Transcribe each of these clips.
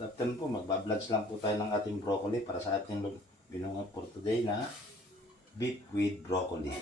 Good afternoon po, magbabloods lang po tayo ng ating broccoli para sa ating binunga for today na beef with broccoli.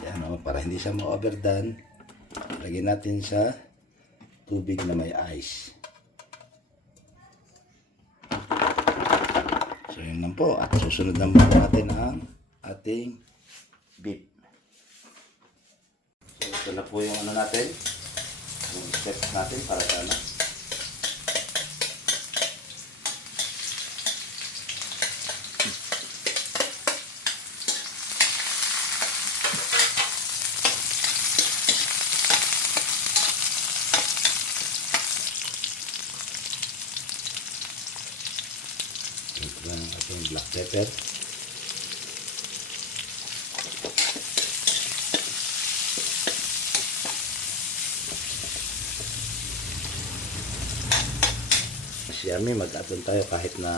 Yan o, para hindi siya ma-overdone, lagyan natin sa tubig na may ice. So yun lang po, at susunod naman natin ang ating beef. So ito na po yung ano natin, yung steps natin para sa ano. Ito na ang ating black pepper. Mas yummy, mag-add tayo kahit na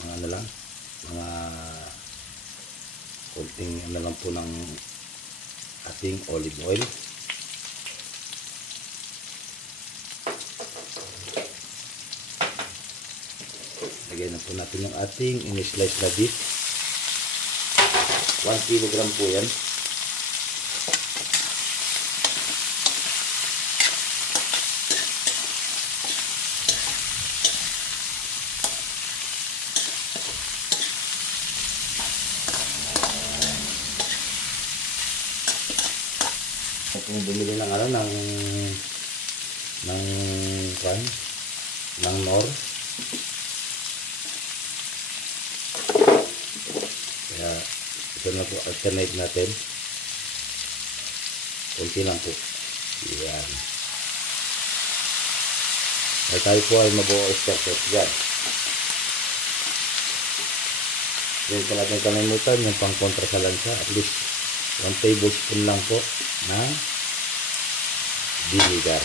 mga ano lang, mga konting ano lang po ng ating olive oil. Lagyan na po natin yung ating in-slice na beef. 1 kilogram po yan. Kung bumili ng ano ng nor. Kaya ito na po alternate natin. Kunti lang po. Yan. Ay tayo po ay mag-o-oyster sauce dyan. Yan ka natin kalimutan yung pang kontra sa lansa. At least 1 tablespoon lang po ng vinegar.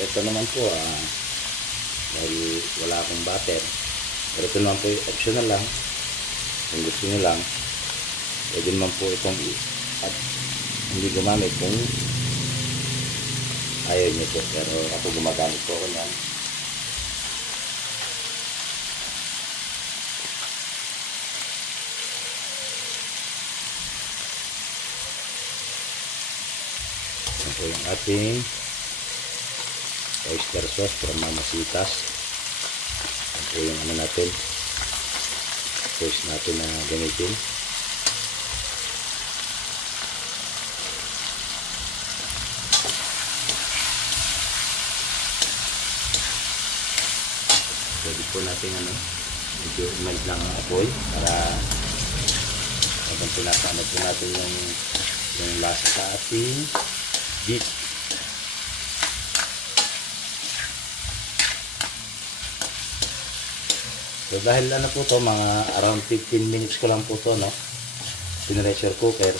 Ito naman po dahil wala akong butter, pero ito naman po optional lang. Kung gusto nyo lang, pwede naman po itong at hindi gumamit kung ayaw nyo po, pero ako gumagamit po ako yan. Ito po yung ating oyster sauce from Mamasitas. Ito po yung ano natin, sauce natin na gamitin. Pwede po natin medyo mild lang ang apoy para habang pinapano po natin yung lasa sa ating beef. So dahil ano po to, mga around 15 minutes ko lang po to, no, pressure cooker.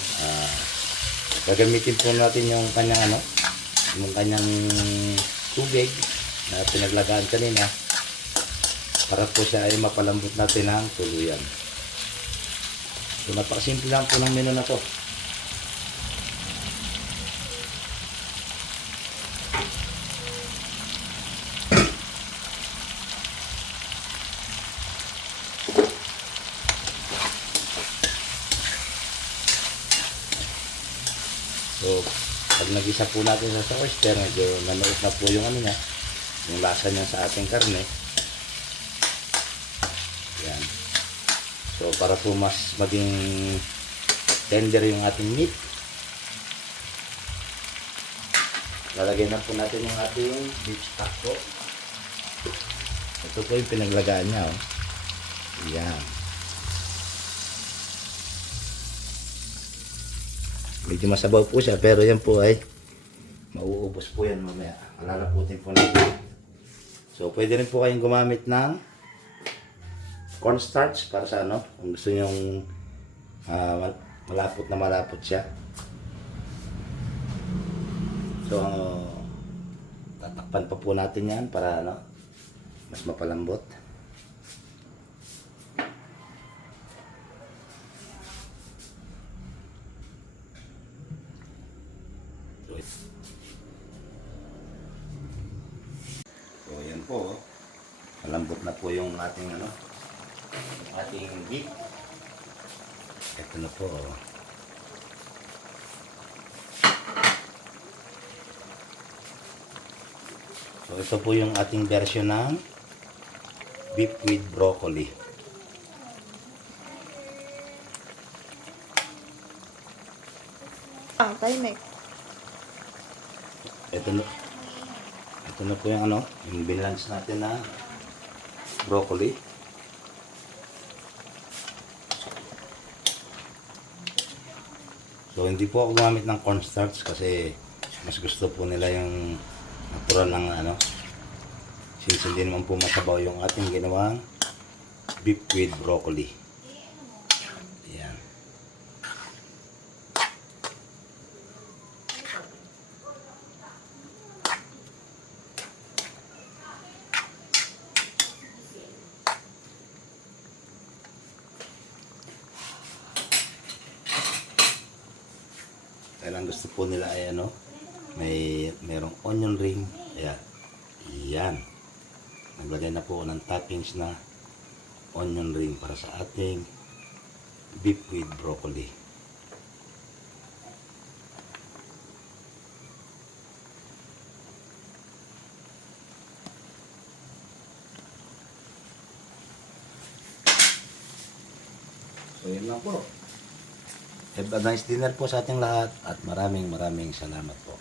Gagamitin po natin yung kanyang yung kanyang tubig na pinaglagaan kanina para po siya ay mapalambot natin ng tuluyan. So napakasimple lang po ng menu na to. So, pag nag-isa po natin sa oyster, medyo nanuot na po yung niya, yung lasa niya sa ating karne. Yan. So, para po mas maging tender yung ating meat, lalagyan na po natin yung ating beef stock po. Ito po yung pinaglagaan niya, oh. Yan. Medyo masabaw po siya, pero yan po ay mauubos po yan mamaya. Malalaputin po natin. So, pwede rin po kayong gumamit ng cornstarch para sa ano, kung gusto nyong malapot siya. So, tatakpan pa po natin yan para ano, mas mapalambot. So, yan po. Malambot na po yung ating ano, ating beef. Ito na po. So, ito po yung ating version ng beef with broccoli. Tahimik. Ito na po yung ano, yung binlance natin na broccoli. So, hindi po ako gumamit ng cornstarch kasi mas gusto po nila yung natural ng ano. Since hindi naman po masabaw yung ating ginawang beef with broccoli. Ayan. Dahil ang gusto po nila ay ano, merong onion ring. Ayan. Yan. Naglagay na po ng toppings na onion ring para sa ating beef with broccoli. So yun lang po. Have a nice dinner po sa ating lahat at maraming salamat po.